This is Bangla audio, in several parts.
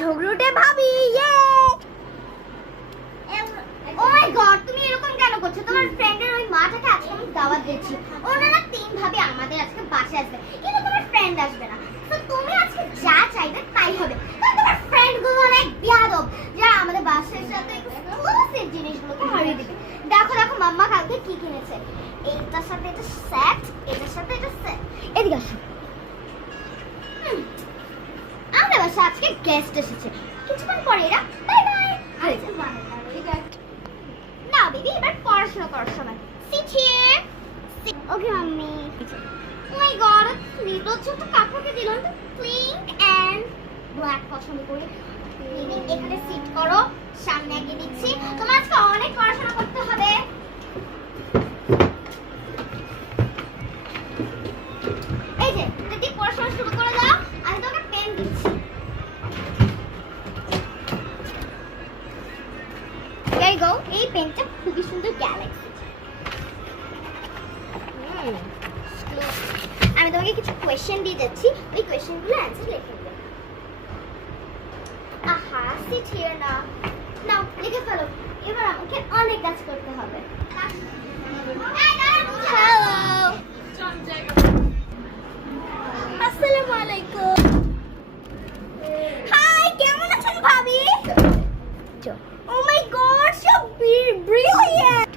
ঝগড়ুটে ভাবি ইয়ে ও মাই গড, তুমি এরকম কেন করছো? তোমার ফ্রেন্ডের ওই মাটাকে আজকে আমি দাওয়াত দিয়েছি। ওনারা 3 ভাবি আমাদের আজকে বাসায় আসবে, কিন্তু তোমার ফ্রেন্ড আসবে না। তো তুমি আজকে যা চাইবে তাই হবে। কারণ তোমার ফ্রেন্ড গুলো অনেক বিয়াদব, যারা আমাদের বাসার সাথে এক্সক্লুসিভ জিনিসগুলোকে হারিয়ে দিবে। দেখো দেখো মাম্মা কালকে কি কিনেছে। এইটার সাথে এটা সেট, এটার সাথে এটা সেট। এদিকে আসো। আমাদের বাসায় আজকে গেস্ট এসেছে, কিছুক্ষণ পরে এরা বাই বাই হয়ে যাবে। না বেবি, এবার পড়াশোনা করার সময়। Sit here. Okay mummy. Oh my god, নির্লজ্জ তো কাপড়কে দিলাম তো পিঙ্ক এন্ড ব্ল্যাক পছন্দ করি। বেবি এখানে সিট করো, সামনে এগিয়ে দিচ্ছি। তোমার আজকে অনেক পড়াশোনা করতে হবে। এই যে যদি পড়াশোনা শুরু করে দাও, আমি তোকে পেন দিচ্ছি। There you go. এই পেনটা খুবই সুন্দর গ্যালাক্সি। আমি তোমাকে কিছু কোয়েশ্চেন দিয়ে যাচ্ছি, ওই কোয়েশ্চেনগুলো অ্যানসার লিখে দেবে। আহা, সিট হিয়ার না। নাও লিখে ফেলো। এবার আমাকে অনেক কাজ করতে হবে। হ্যালো, আসসালামু আলাইকুম। হাই, কেমন আছেন ভাবি? Oh my god, so brilliant!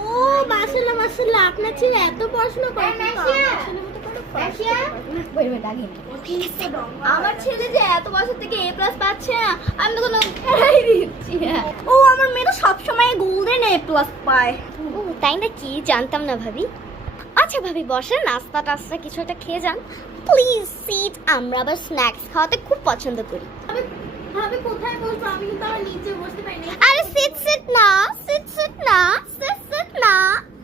ও মাশাআল্লাহ মাশাআল্লাহ, আপনার ছেলে এত পড়াশোনা করে আমার ছেলে যে এত বছর থেকে A+ পাচ্ছে না, আমি তো কোনো খেলাই দিচ্ছি না। ও আমার মেয়ে তো সবসময় গোল্ডেন A+ পায়। ও তাই না, কি জানতাম না ভাবি। আচ্ছা ভাবি বসেন, নাস্তা টাস্তা কিছু একটা খেয়ে যান প্লিজ। সিট, আমরা আবার স্ন্যাক্স খাওয়াতে খুব পছন্দ করি। ভাবি কোথায় বসবো? আমি কিন্তু আমার নিচে বসতে পারি না। আরে সিট সিট না, সিট না, সিট না।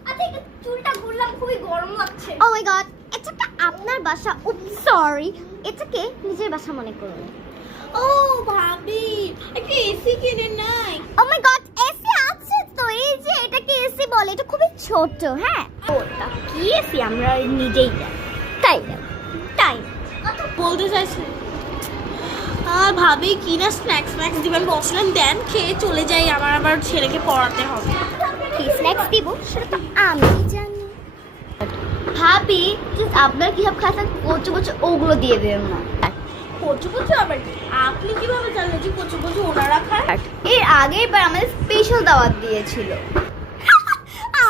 আচ্ছা একটু চুলটা ঘুরলাম, খুবই গরম লাগছে। ও মাই গড, এটাকে আপনার বাসা, সরি, এটাকে নিজের বাসা মনে করুন। ও ভাবি, একটা এসি কিনে নাই? ও মাই গড, এসি আছে তো, এই যে এটাকে এসি বলে, এটা খুবই ছোট। হ্যাঁ ওটা কি এসি আমরা নিজেই জানি, তাই না? তাই বলতে চাইছি আর ভাবি কি না স্ন্যাক্স দিবেন বলছিলেন, দেন খেয়ে চলে যাই, আমার আবার ছেলেকে পড়াতে হবে। কি স্ন্যাক্স দিব সেটা তো আমি জানি। ভাবি প্লিজ, আপনার কি সব খাচ্ছেন কচু কচু, ওগুলো দিয়ে দেবেন না। কচু কচু আবার আপনি কিভাবে জানলেন যে কচু কচু ওনারা খায়? এর আগের বার আমাদের স্পেশাল দাওয়াত দিয়েছিল।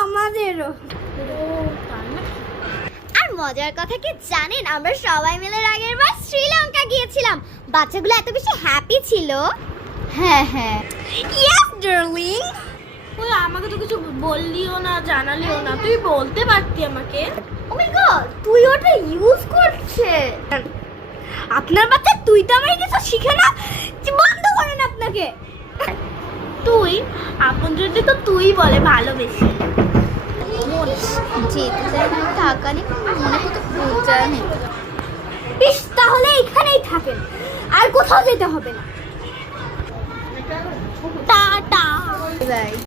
আমাদেরও। আর মজার কথা কি জানেন, আমরা সবাই মিলে আগের বার শ্রীলঙ্কা গিয়েছিলাম। বাচ্চাগুলো এত বেশি হ্যাপি ছিল। হ্যাঁ হ্যাঁ, ইয়েস ডার্লিং। ওই আমাকে তো কিছু বললিও না, জানালিও না, তুই বলতে পারতি আমাকে। ও মাই গড, তুই ওটা ইউজ করছে। আপনার বাচ্চা তুই তো আমাকে কিছু শিখে না, বন্ধ করেন আপনাকে। তুই আপন যদি তো তুই বলে ভালোবেসে। যেতে চাই না, টাকা নেই, মনে কত পূজা নেই। বেশ, তাহলে এখানেই থাকেন, আর কোথাও যেতে হবে না। টাটা। বাই।